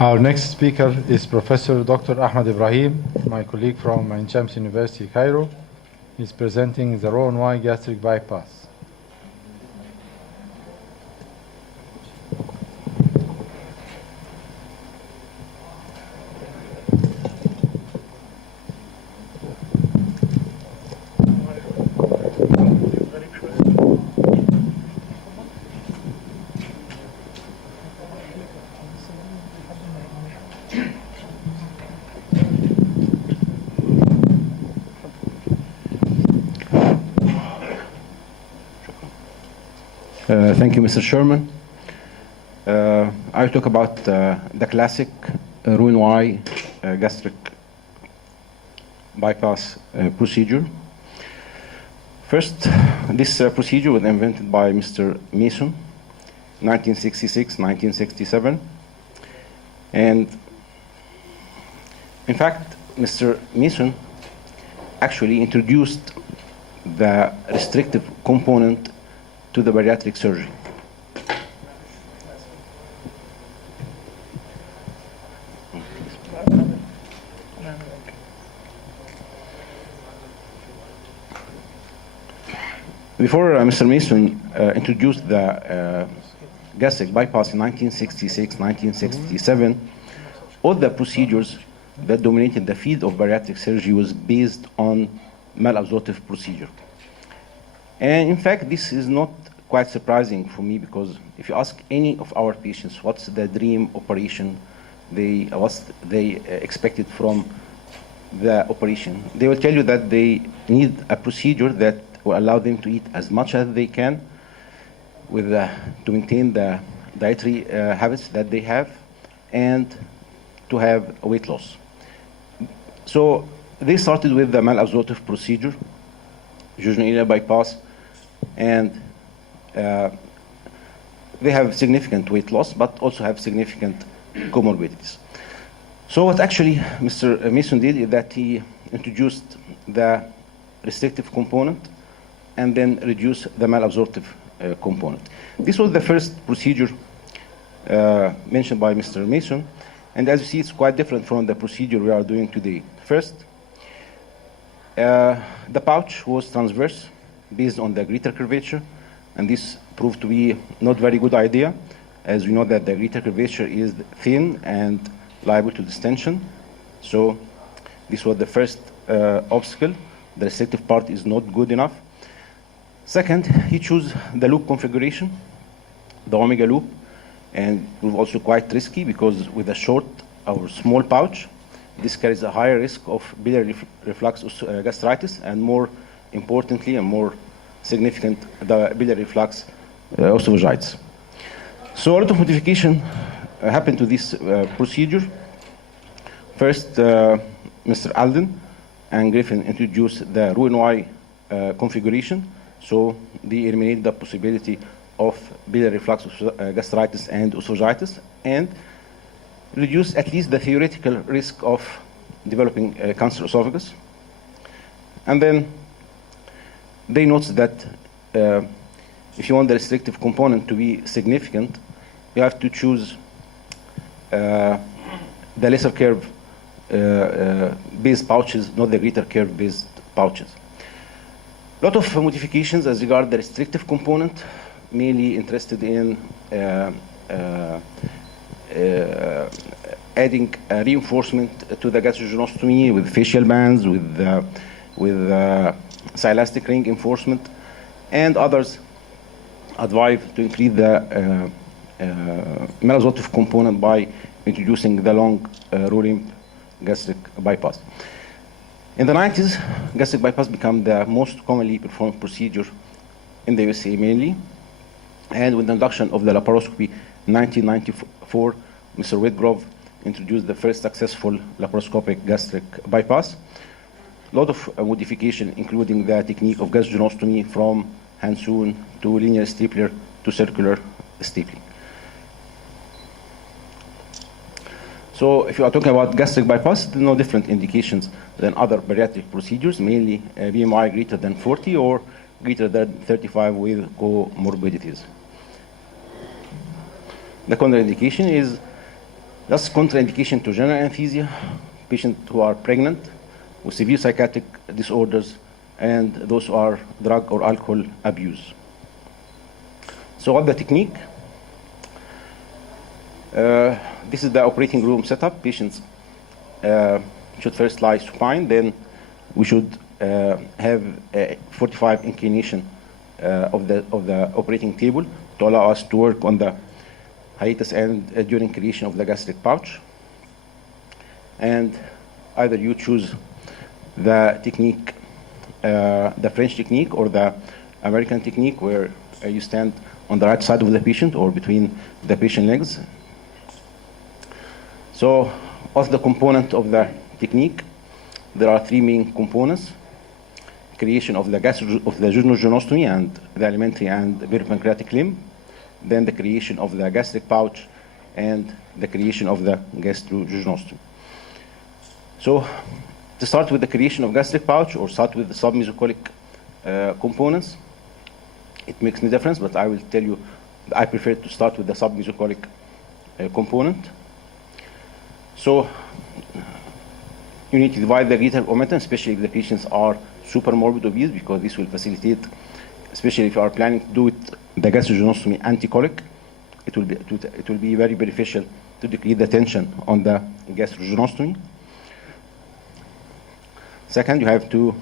Our next speaker is Professor Dr. Ahmed Ibrahim, my colleague from Ain Shams University, Cairo. He's presenting the Roux-en-Y gastric bypass. Thank you, Mr. Sherman. I'll talk about the classic Roux-en-Y gastric bypass procedure. First, this procedure was invented by Mr. Mason, 1966, 1967. And in fact, Mr. Mason actually introduced the restrictive component to the bariatric surgery. Before Mr. Mason introduced the gastric bypass in 1966, 1967, all the procedures that dominated the field of bariatric surgery was based on malabsorptive procedure. And in fact, this is not quite surprising for me, because if you ask any of our patients what's the dream operation, what they expected from the operation, they will tell you that they need a procedure that will allow them to eat as much as they can to maintain the dietary habits that they have and to have weight loss. So they started with the malabsorptive procedure, jejunal bypass, and they have significant weight loss, but also have significant comorbidities. So what actually Mr. Mason did is that he introduced the restrictive component and then reduced the malabsorptive component. This was the first procedure mentioned by Mr. Mason, and as you see, it's quite different from the procedure we are doing today. First, the pouch was transverse based on the greater curvature, and this proved to be not very good idea, as we know that the greater curvature is thin and liable to distension. So this was the first obstacle. The restrictive part is not good enough. Second, he chose the loop configuration, the omega loop, and it was also quite risky because with a short or small pouch, this carries a higher risk of biliary reflux gastritis, and more importantly and more significant, the biliary reflux esophagitis. So a lot of modification happened to this procedure. First, Mr. Alden and Griffin introduced the Roux-en-Y configuration, so they eliminated the possibility of biliary reflux gastritis and esophagitis, and reduced at least the theoretical risk of developing cancer esophagus. And then they noticed that if you want the restrictive component to be significant, you have to choose the lesser curve based pouches, not the greater curve based pouches. A lot of modifications as regard the restrictive component, mainly interested in adding reinforcement to the gastrojejunostomy with facial bands, with silastic ring enforcement, and others advise to increase the malabsorptive component by introducing the long roux-en-y gastric bypass. In the 90s, gastric bypass became the most commonly performed procedure in the USA mainly, and with the introduction of the laparoscopy in 1994, Mr. Whitgrove introduced the first successful laparoscopic gastric bypass. A lot of modification, including the technique of gastrojejunostomy from Hansoon to linear stapler to circular stapling. So if you are talking about gastric bypass, there are no different indications than other bariatric procedures, mainly BMI greater than 40 or greater than 35 with comorbidities. The contraindication is That's contraindication to general anesthesia, patients who are pregnant with severe psychiatric disorders, and those who are drug or alcohol abuse. So what's the technique? This is the operating room setup. Patients should first lie supine, then we should have a 45 inclination of the operating table to allow us to work on the hiatus and during creation of the gastric pouch. And either you choose the technique, the French technique or the American technique, where you stand on the right side of the patient or between the patient legs. So of the component of the technique, there are three main components: creation of the jejunal and the alimentary and peripancreatic limb, then the creation of the gastric pouch, and the creation of the gastrojejunostomy. So to start with the creation of gastric pouch, or start with the submesocholic components, it makes no difference, but I will tell you I prefer to start with the submesocholic component. So you need to divide the greater omentum, especially if the patients are super morbid obese, because this will facilitate, especially if you are planning to do it, the gastrojejunostomy anticolic. It will be very beneficial to decrease the tension on the gastrojejunostomy. Second, you have to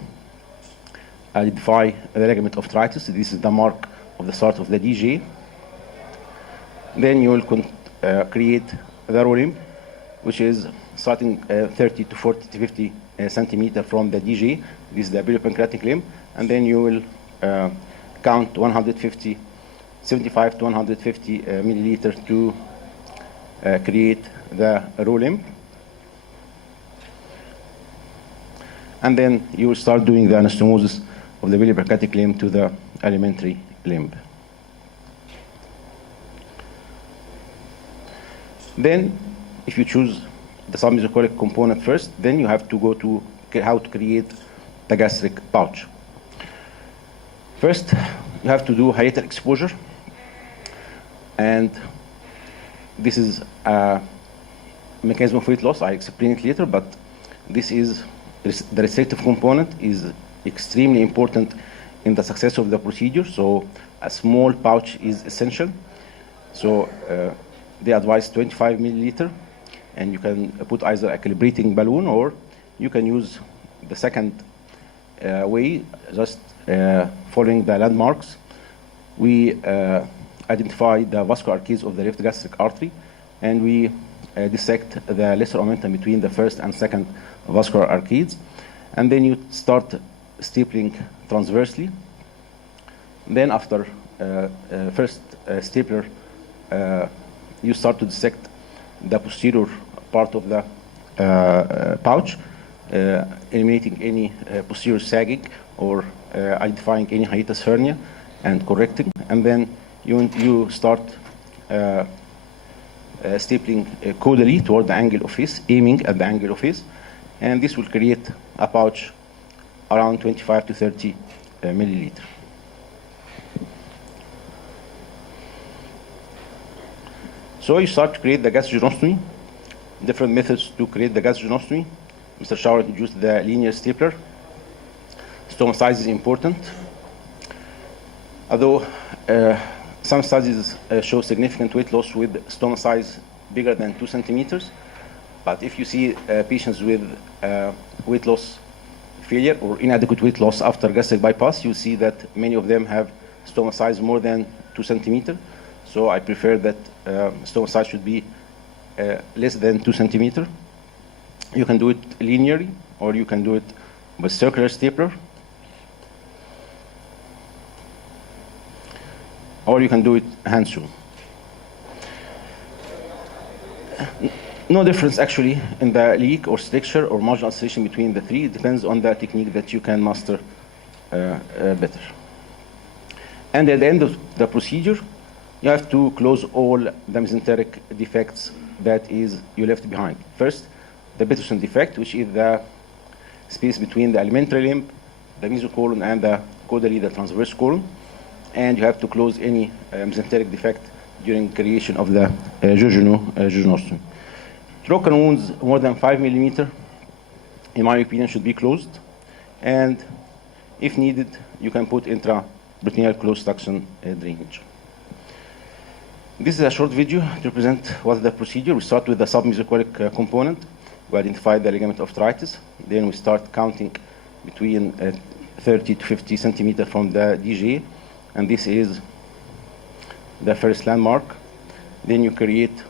identify the ligament of tritus. This is the mark of the start of the DJ. Then you will create the row limb, which is starting 30 to 40 to 50 centimeter from the DJ. This is the peripancreatic limb. And then you will count 75 to 150 milliliter to create the row limb. And then you will start doing the anastomosis of the peripancreatic limb to the alimentary limb. Then, if you choose the submesocholic component first, then you have to go to how to create the gastric pouch. First, you have to do hiatal exposure, and this is a mechanism of weight loss. I explain it later, but this is the restrictive component is extremely important in the success of the procedure. So a small pouch is essential. So they advise 25 milliliter, and you can put either a calibrating balloon, or you can use the second way, just following the landmarks. We identify the vascular arcades of the left gastric artery, and we dissect the lesser omentum between the first and second vascular arcades. And then you start stapling transversely. Then after first stapler, you start to dissect the posterior part of the pouch, eliminating any posterior sagging or identifying any hiatus hernia and correcting. And then you start stapling caudally toward the angle of face, aiming at the angle of face, and this will create a pouch around 25 to 30 milliliter. So you start to create the gastrojejunostomy. Different methods to create the gastrojejunostomy. Mr. Schauer introduced the linear stapler. Stoma size is important. Although some studies show significant weight loss with stoma size bigger than 2 centimeters. But if you see patients with weight loss failure or inadequate weight loss after gastric bypass, you see that many of them have stoma size more than 2 centimeters. So I prefer that stoma size should be less than 2 centimeters. You can do it linearly, or you can do it with circular stapler, or you can do it hand sewn. No difference actually in the leak or stricture or marginal ulceration between the three. It depends on the technique that you can master better. And at the end of the procedure, you have to close all the mesenteric defects that is you left behind. First, the Peterson defect, which is the space between the alimentary limb, the mesocolon, and the caudally, the transverse colon. And you have to close any mesenteric defect during creation of the jejunostomy. Trocar wounds more than 5 millimeter, in my opinion, should be closed. And if needed, you can put intraperitoneal closed suction drainage. This is a short video to represent what is the procedure. We start with the submesochoric component. We identify the ligament of arthritis. Then we start counting between 30 to 50 centimeters from the DG. And this is the first landmark. Then you create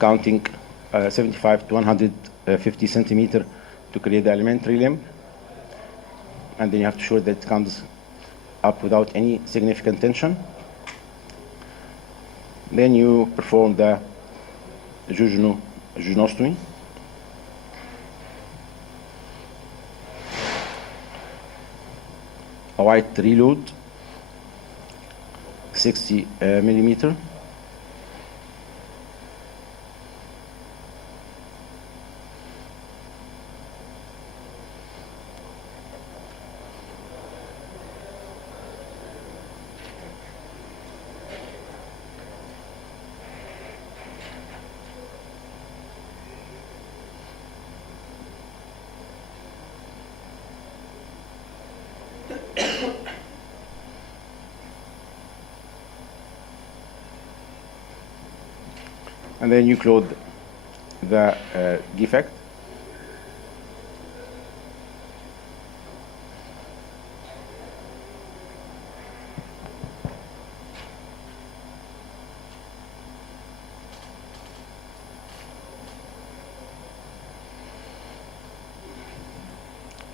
counting 75 to 150 centimeters to create the elementary limb. And then you have to show that it comes up without any significant tension. Then you perform the jejunostomy. A white reload, 60 millimeter. And then you close the defect.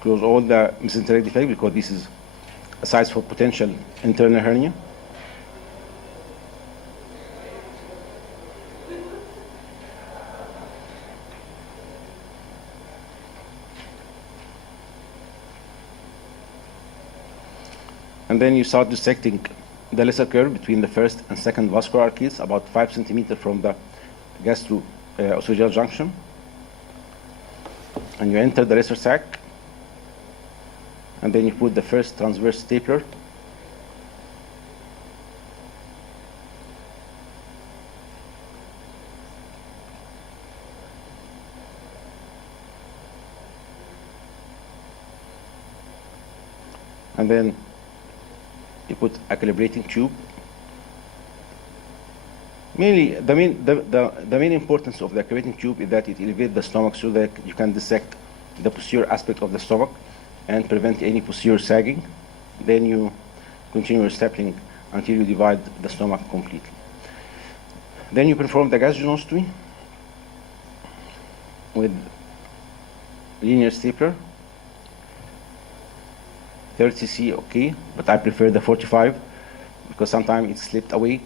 Close all the mesenteric defect because this is a size for potential internal hernia. And then you start dissecting the lesser curve between the first and second vascular arteries, about 5 centimeters from the gastro-esophageal junction. And you enter the lesser sac. And then you put the first transverse stapler. And then you put a calibrating tube. Mainly, the main importance of the calibrating tube is that it elevates the stomach so that you can dissect the posterior aspect of the stomach and prevent any posterior sagging. Then you continue your stapling until you divide the stomach completely. Then you perform the gastrostomy with linear stapler. 30 cc, okay, but I prefer the 45 because sometimes it slipped away,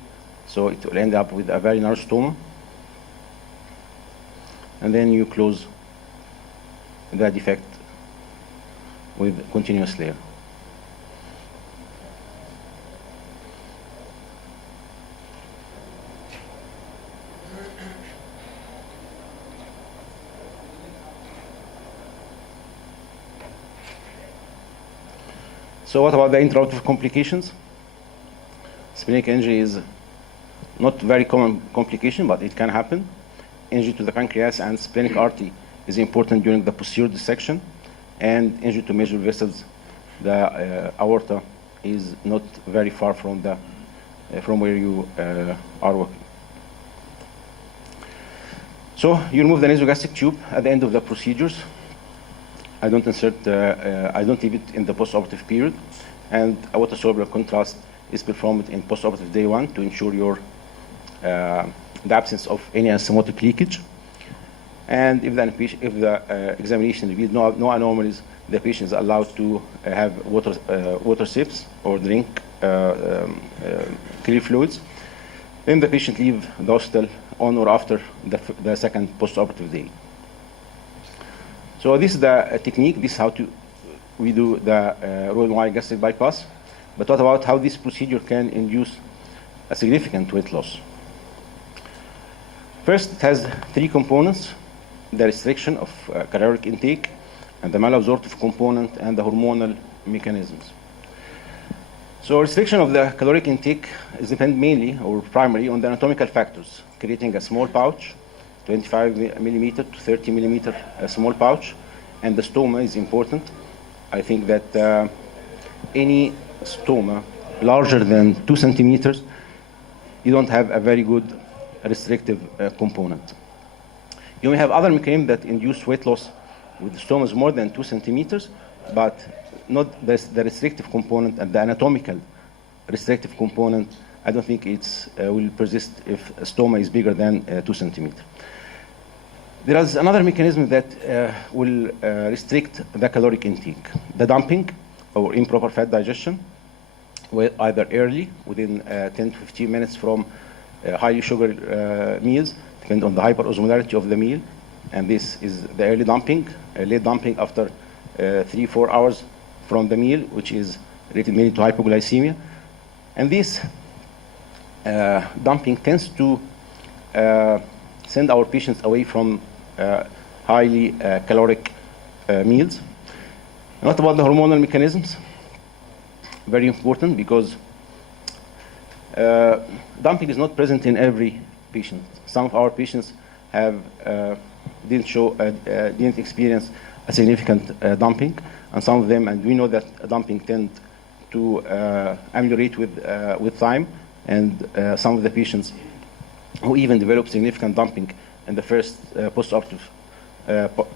so it will end up with a very narrow stoma. And then you close the defect with continuous layer. So what about the intraoperative complications? Splenic injury is not very common complication, but it can happen. Injury to the pancreas and splenic artery is important during the posterior dissection, and injury to major vessels, the aorta is not very far from the from where you are working. So you remove the nasogastric tube at the end of the procedures. I don't leave it in the post-operative period, and a water-soluble contrast is performed in post-operative day 1 to ensure the absence of any anastomotic leakage. And if the examination reveals no anomalies, the patient is allowed to have water sips or drink clear fluids. Then the patient leaves the hospital on or after the second post-operative day. So this is the technique. This is how we do the Roux-en-Y gastric bypass. But what about how this procedure can induce a significant weight loss? First, it has 3 components: the restriction of caloric intake, and the malabsorptive component, and the hormonal mechanisms. So restriction of the caloric intake is depend mainly or primarily on the anatomical factors, creating a small pouch 25 millimeter to 30 millimeter small pouch, and the stoma is important. I think that any stoma larger than 2 centimeters, you don't have a very good restrictive component. You may have other mechanisms that induce weight loss with stomas more than 2 centimeters, but not the restrictive component and the anatomical restrictive component. I don't think it will persist if a stoma is bigger than 2 centimeters. There is another mechanism that will restrict the caloric intake, the dumping or improper fat digestion, either early, within 10 to 15 minutes from highly sugar meals, depending on the hyperosmolarity of the meal. And this is the early dumping, late dumping after 3-4 hours from the meal, which is related mainly to hypoglycemia. And this dumping tends to send our patients away from highly caloric meals. And what about the hormonal mechanisms? Very important, because dumping is not present in every patient. Some of our patients didn't experience a significant dumping, and some of them, and we know that dumping tend to ameliorate with time, and some of the patients who even develop significant dumping in the first post-operative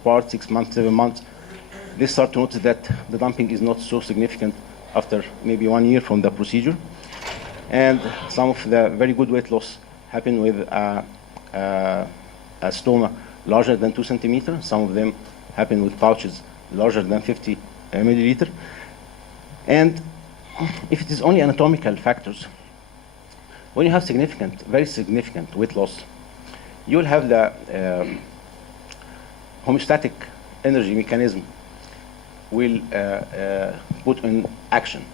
part, 6 months, 7 months, they start to notice that the dumping is not so significant after maybe 1 year from the procedure. And some of the very good weight loss happen with a stoma larger than 2 centimeters. Some of them happen with pouches larger than 50 milliliter. And if it is only anatomical factors, when you have significant, very significant weight loss, you will have the homeostatic energy mechanism will put in action.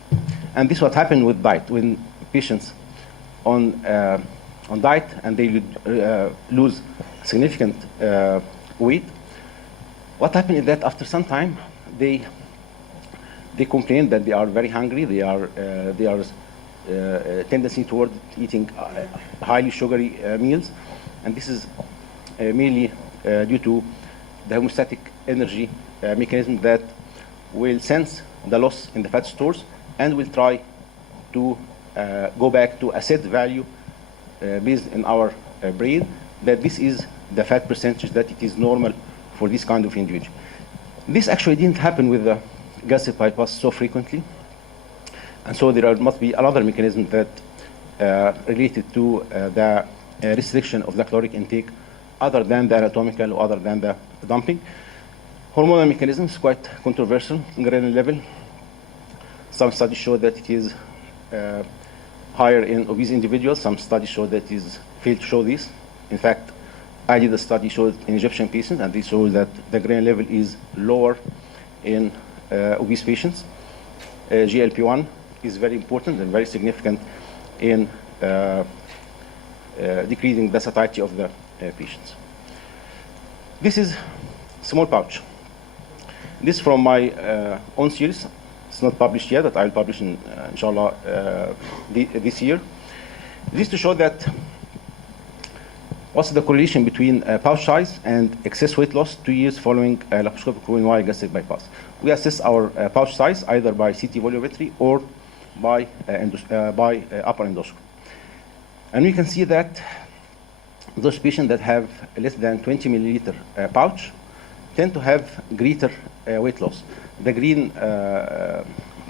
And this is what happened with diet. When patients on diet and they lose significant weight, what happened is that after some time they complain that they are very hungry. They are tendency toward eating highly sugary meals, and this is mainly due to the homeostatic energy mechanism that will sense the loss in the fat stores and will try to go back to a set value based in our brain, that this is the fat percentage that it is normal for this kind of individual. This actually didn't happen with the gastric bypass so frequently, and so there must be another mechanism that related to the restriction of the caloric intake other than the anatomical or other than the dumping. Hormonal mechanism is quite controversial in granular level. Some studies show that it is higher in obese individuals. Some studies show that it is failed to show this. In fact, I did a study showed in Egyptian patients, and they showed that the granular level is lower in obese patients. GLP-1 is very important and very significant in decreasing the satiety of the patients. This is small pouch. This is from my own series. It's not published yet, but I'll publish inshallah this year. This to show that what's the correlation between pouch size and excess weight loss 2 years following laparoscopic Roux-en-Y gastric bypass. We assess our pouch size either by CT volumetry or by upper endoscopy. And we can see that those patients that have less than 20 milliliter pouch tend to have greater weight loss. The green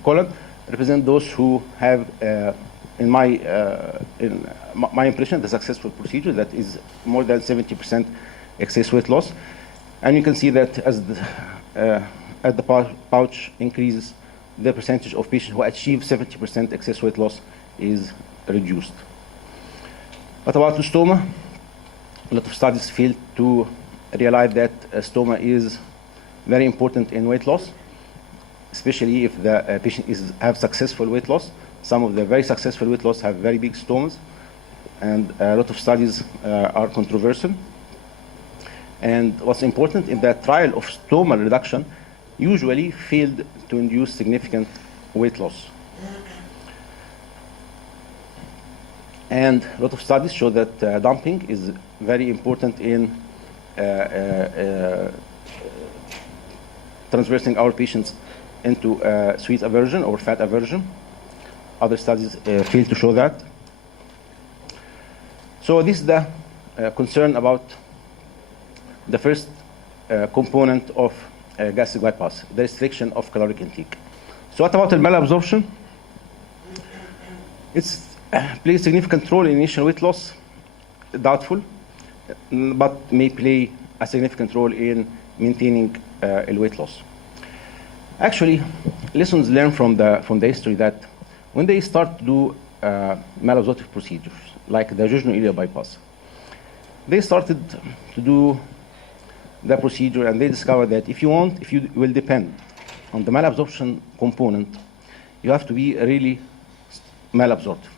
column represent those who have, in my impression, the successful procedure that is more than 70% excess weight loss. And you can see that as the pouch increases, the percentage of patients who achieve 70% excess weight loss is reduced. What about the stoma? A lot of studies failed to realize that stoma is very important in weight loss, especially if the patient have successful weight loss. Some of the very successful weight loss have very big stomas, and a lot of studies are controversial. And what's important is that trial of stoma reduction usually failed to induce significant weight loss. And a lot of studies show that dumping is very important in transversing our patients into sweet aversion or fat aversion. Other studies fail to show that. So this is the concern about the first component of gastric bypass, the restriction of caloric intake. So what about the malabsorption? It plays a significant role in initial weight loss, doubtful, but may play a significant role in maintaining weight loss. Actually, lessons learned from the history that when they start to do malabsorptive procedures, like the jejunal bypass, they started to do the procedure and they discovered that if you will depend on the malabsorption component, you have to be really malabsorptive.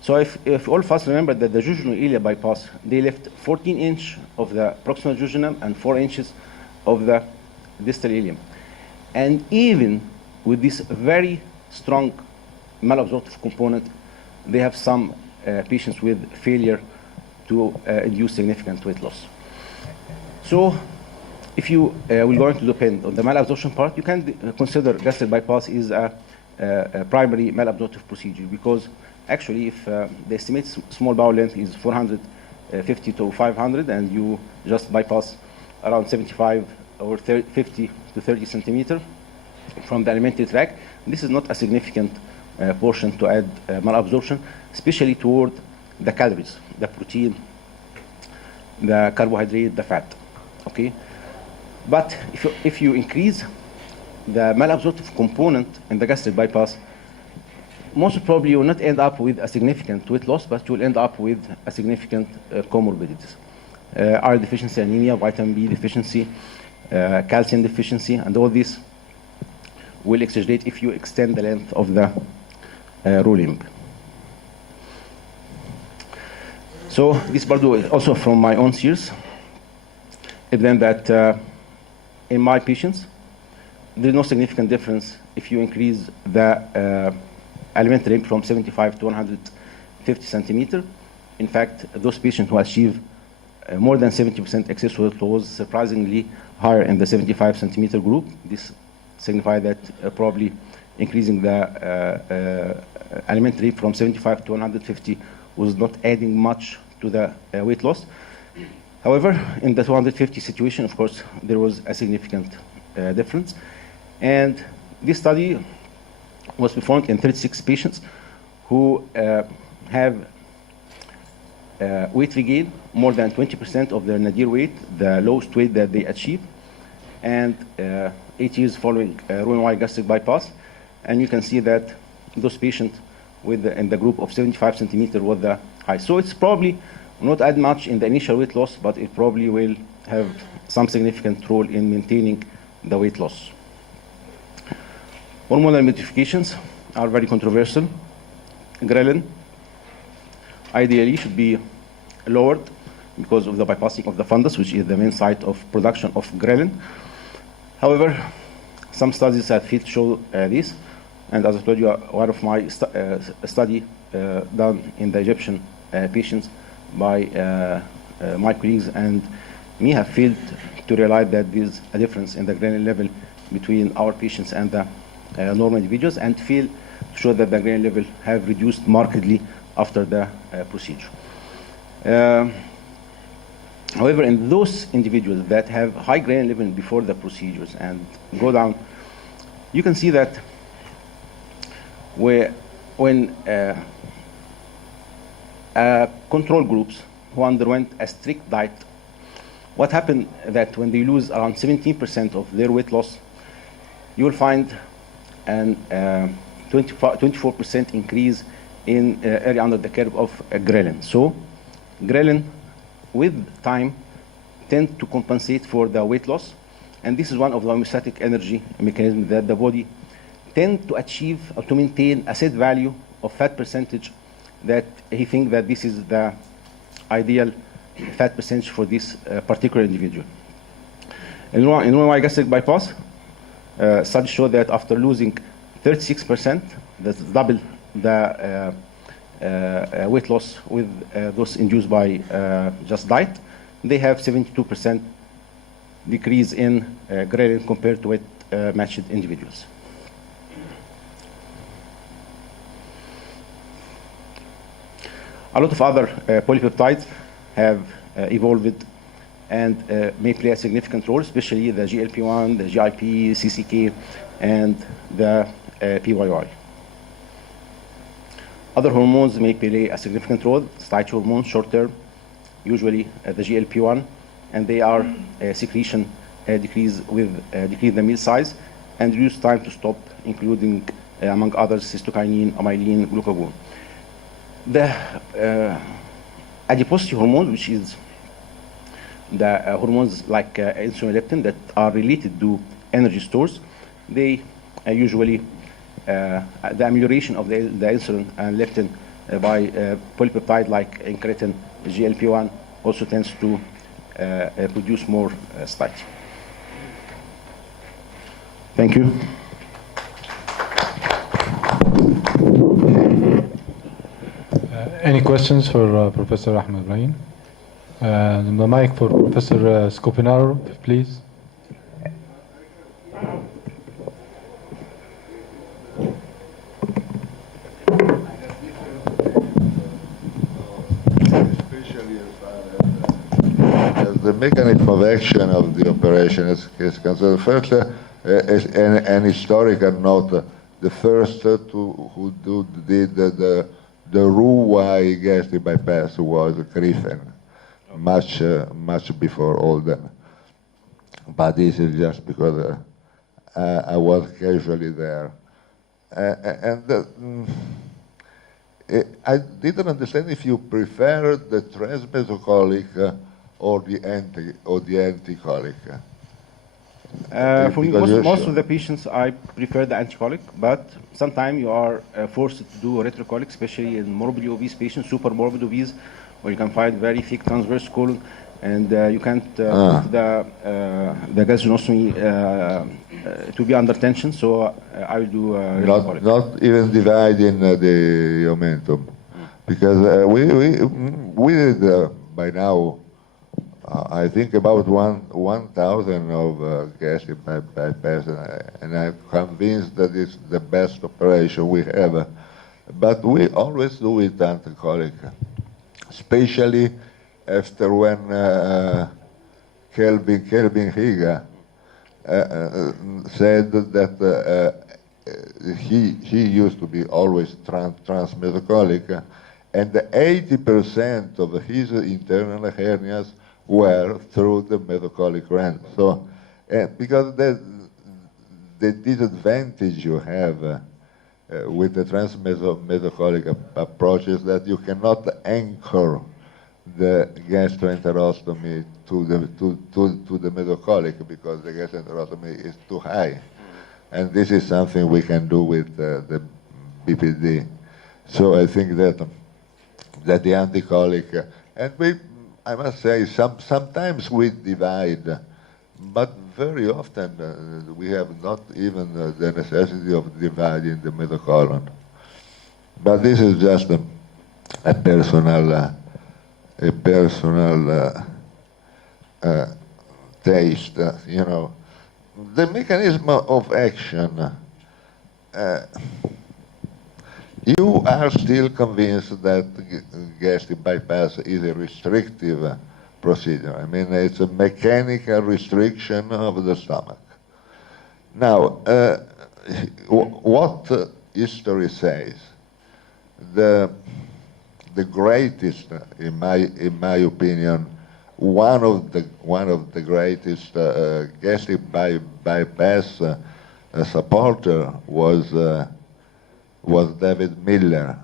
So if all of us remember that the jejunal ileal bypass, they left 14 inches of the proximal jejunum and 4 inches of the distal ileum. And even with this very strong malabsorptive component, they have some patients with failure to induce significant weight loss. So if you will going to depend on the malabsorption part, you can consider gastric bypass is a primary malabsorptive procedure, because actually if the estimated small bowel length is 450 to 500 and you just bypass around 75 or 50 to 30 centimeter from the alimentary tract, this is not a significant portion to add malabsorption, especially toward the calories, the protein, the carbohydrate, the fat. Okay, but if you increase the malabsorptive component in the gastric bypass, most probably you will not end up with a significant weight loss, but you will end up with a significant comorbidities. Iron deficiency, anemia, vitamin B deficiency, calcium deficiency, and all this will exaggerate if you extend the length of the ruling. So this part is also from my own series. Evident that in my patients, there is no significant difference if you increase the alimentary range from 75 to 150 centimeter. In fact, those patients who achieve more than 70% excess weight loss, surprisingly higher in the 75 centimeter group. This signifies that probably increasing the alimentary from 75 to 150 was not adding much to the weight loss. However, in the 250 situation, of course, there was a significant difference. And this study was performed in 36 patients who have weight regain more than 20% of their nadir weight, the lowest weight that they achieve, and 8 years following Roux-en-Y gastric bypass. And you can see that those patients in the group of 75 centimeter was the high. So it's probably not add much in the initial weight loss, but it probably will have some significant role in maintaining the weight loss. Hormonal modifications are very controversial. Ghrelin ideally should be lowered because of the bypassing of the fundus, which is the main site of production of ghrelin. However, some studies have failed to show this. And as I told you, one of my study done in the Egyptian patients by my colleagues and me have failed to realize that there is a difference in the ghrelin level between our patients and the normal individuals, and fail to show that the ghrelin level have reduced markedly after the procedure. However, in those individuals that have high ghrelin level before the procedures and go down, you can see that when control groups who underwent a strict diet, what happened that when they lose around 17% of their weight loss, you will find an 24% increase in area under the curve of ghrelin. So ghrelin with time tend to compensate for the weight loss, and this is one of the homeostatic energy mechanisms that the body tend to achieve or to maintain a set value of fat percentage that he thinks that this is the ideal fat percentage for this particular individual. In Roux-en-Y gastric bypass, studies show that after losing 36%, that's double the weight loss with those induced by just diet, they have 72% decrease in gradient compared to with matched individuals. A lot of other polypeptides have evolved and may play a significant role, especially the GLP-1, the GIP, CCK, and the PYY. Other hormones may play a significant role, stage hormones, short-term, usually the GLP-1, and they are secretion decrease with decrease the meal size and reduce time to stop, including, among others, cystokinine, amylin, glucagon. The adiposity hormones, which is the hormones like insulin and leptin that are related to energy stores, they usually, the amelioration of the insulin and leptin by polypeptide like incretin, GLP-1 also tends to produce more satiety. Thank you. Any questions for Professor Ahmed Ibrahim? The mic for Professor Scopinaro, please. The mechanism of action of the operation is concerned. First, as an historical note, the first who did the Roux-Y gastric bypass was Griffin, much before all them. But this is just because I was casually there. I didn't understand if you prefer the transmesocolic or the anticolic. For me, most of the patients, I prefer the anticolic, but sometimes you are forced to do retrocolic, especially in morbidly obese patients, super morbid obese, where you can find very thick transverse colon, and you can't put the gastrostomy to be under tension, so I will do retrocolic. Not even dividing the omentum, because we did by now, I think about 1,000 of gastric bypass, and I'm convinced that it's the best operation we have. But we always do it anticolic, especially after when Kelvin Higa said that he used to be always transmesocolic, and 80% of his internal hernias were through the mesocolic rand. So, because the disadvantage you have with the transmesocolic approach is that you cannot anchor the gastroenterostomy to the mesocolic, because the gastroenterostomy is too high. And this is something we can do with the BPD. So I think that the anticolic, and I must say, sometimes we divide, but very often we have not even the necessity of dividing the mesocolon. But this is just a personal taste, you know. The mechanism of action, you are still convinced that gastric bypass is a restrictive procedure. I mean, it's a mechanical restriction of the stomach. Now, what history says, the greatest, in my opinion, one of the greatest gastric bypass supporter was David Miller.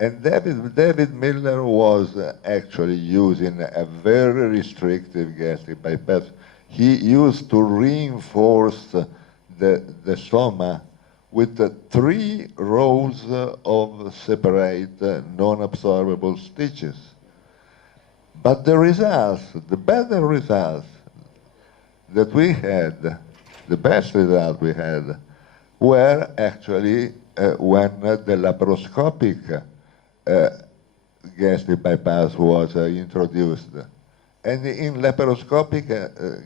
And David Miller was actually using a very restrictive gastric bypass. He used to reinforce the stoma with 3 rows of separate non-absorbable stitches. But the results, the better results that we had, the best results we had, were actually when the laparoscopic gastric bypass was introduced. And in laparoscopic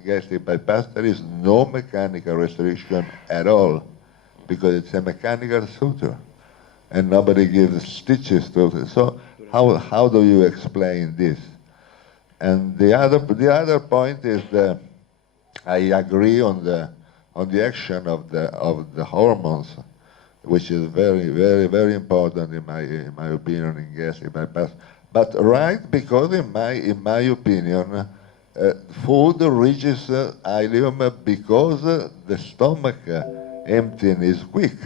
gastric bypass, there is no mechanical restriction at all, because it's a mechanical suture, and nobody gives stitches to it. So how do you explain this? And the other point is that I agree on the action of the hormones, which is very important in my opinion in gastric bypass. But right, because in my opinion, food reaches ileum because the stomach emptying is quick.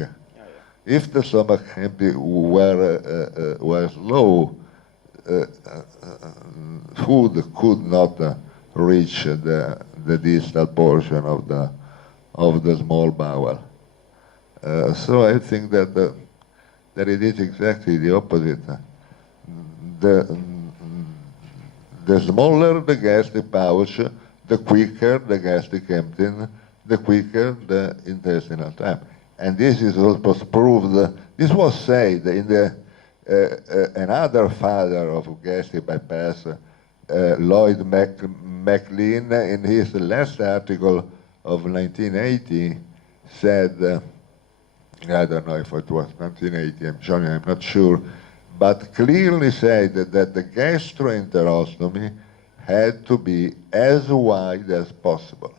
If the stomach empty were slow, food could not reach the distal portion of the small bowel. So I think that it is exactly the opposite. The smaller the gastric pouch, the quicker the gastric emptying, the quicker the intestinal tract. And this is what was proved. This was said in the another father of gastric bypass, Lloyd McLean, in his last article of 1980, said, I don't know if it was 1980, I'm not sure, but clearly said that the gastroenterostomy had to be as wide as possible.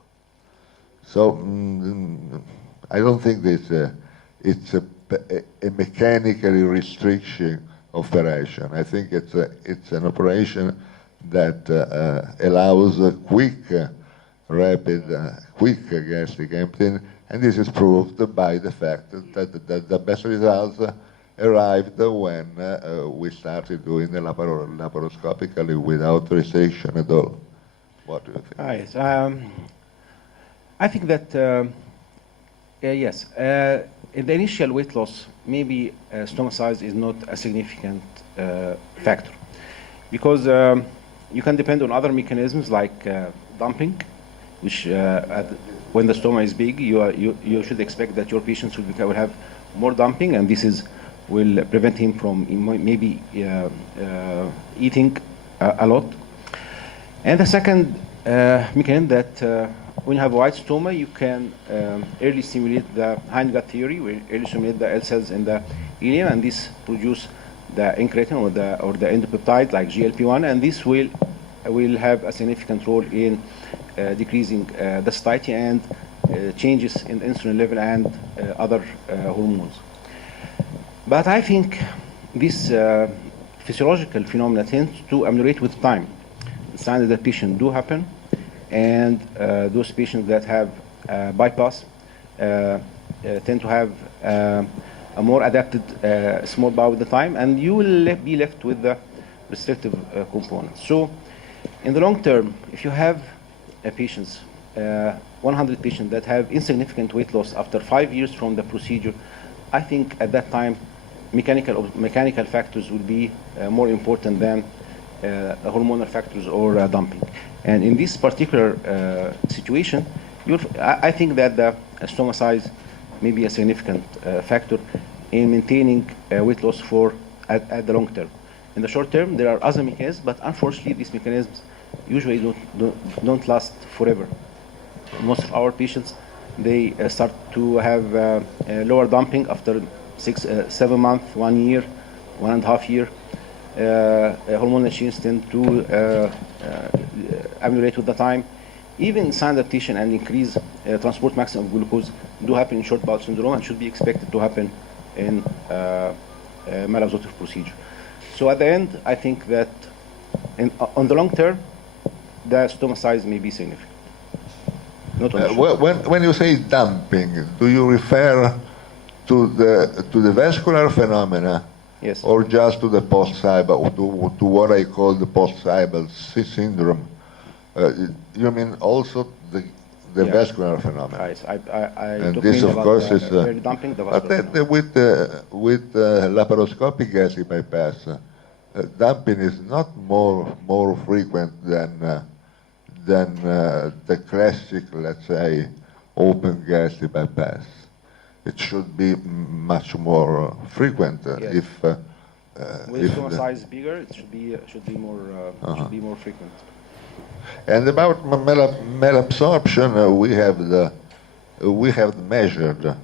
So I don't think that it's a mechanically restriction operation. I think it's an operation that allows a quick, rapid, quick gastric emptying, and this is proved by the fact that the best results arrived when we started doing the laparoscopically without restriction at all. What do you think? Yes, I think that yes, in the initial weight loss, maybe stomach size is not a significant factor, because you can depend on other mechanisms like dumping, which when the stomach is big, you should expect that your patients will have more dumping, and this will prevent him from maybe eating a lot. And the second mechanism that when you have a wide stoma, you can early stimulate the hindgut theory, where early stimulate the L cells in the ileum, and this produce the incretin or the endopeptide like GLP-1, and this will have a significant role in decreasing the satiety and changes in insulin level and other hormones. But I think this physiological phenomena tends to ameliorate with time. Signs of the patient do happen, and those patients that have bypass tend to have a more adapted small bowel with the time, and you will be left with the restrictive components. So in the long term, if you have patients, 100 patients that have insignificant weight loss after 5 years from the procedure, I think at that time mechanical factors will be more important than hormonal factors or dumping. And in this particular situation, I think that the stoma size may be a significant factor in maintaining weight loss at the long term. In the short term, there are other mechanisms, but unfortunately, these mechanisms usually don't last forever. Most of our patients, they start to have lower dumping after 6, 7 months, 1 year, 1.5 years. Hormonal changes tend to ameliorate with the time. Even sign adaptation and increase transport maximum of glucose do happen in short bowel syndrome and should be expected to happen in malabsorptive procedure. So at the end, I think that on the long term, the stoma size may be significant. Not on the short term. When you say dumping, do you refer to the vascular phenomena? Yes. Or just to the post-cybal, to what I call the post-cybal syndrome? You mean also the Yeah. vascular phenomena? Right. I And talk this, mainly of about course, is early dumping, the vascular but with laparoscopic gastric bypass, dumping is not more frequent than the classic, let's say, open gastric bypass. It should be much more frequent Yes. if with stoma size bigger, it should be more frequent. And about malabsorption, we have measured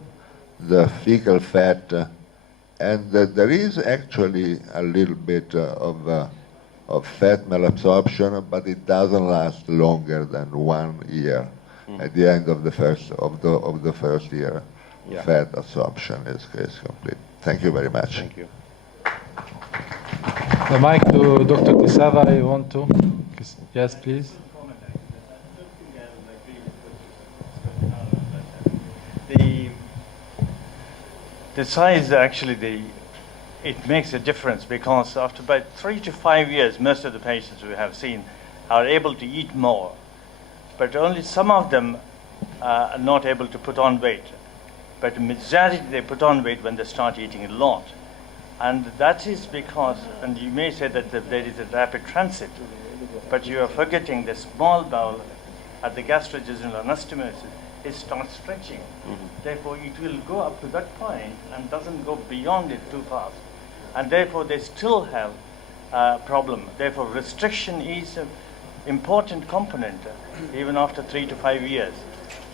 the fecal fat, and there is actually a little bit of fat malabsorption, but it doesn't last longer than 1 year. At the end of the first year, Yeah. fat absorption is complete. Thank you very much. Thank you. The mic to Dr. Tisava, you want to? Yes, please. The size actually, it makes a difference, because after about 3 to 5 years, most of the patients we have seen are able to eat more, but only some of them are not able to put on weight. But the majority, they put on weight when they start eating a lot. And that is because, and you may say that there is a rapid transit, but you are forgetting the small bowel at the gastrointestinal anastomosis, it starts stretching. Therefore, it will go up to that point and doesn't go beyond it too fast. And therefore, they still have a problem. Therefore, restriction is an important component, even after 3 to 5 years.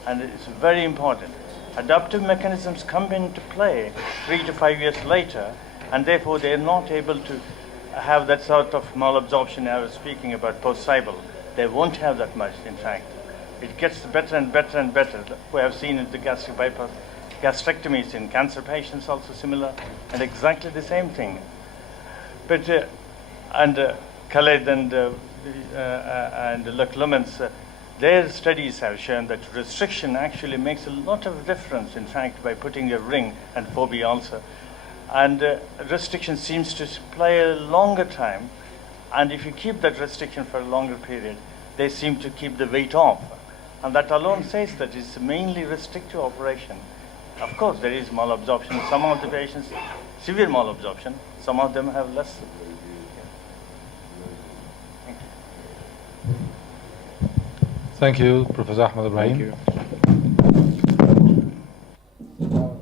And it's very important. Adaptive mechanisms come into play 3 to 5 years later, and therefore they're not able to have that sort of malabsorption I was speaking about post-cybal. They won't have that much, in fact. It gets better and better and better. We have seen in the gastric bypass gastrectomies in cancer patients also similar, and exactly the same thing. But Khaled and Clements, their studies have shown that restriction actually makes a lot of difference, in fact, by putting a ring and phobia also. And restriction seems to play a longer time, and if you keep that restriction for a longer period, they seem to keep the weight off. And that alone says that it's mainly restrictive operation. Of course, there is malabsorption. Some of the patients, severe malabsorption, some of them have less. Thank you, Professor Ahmed Ibrahim. Thank you.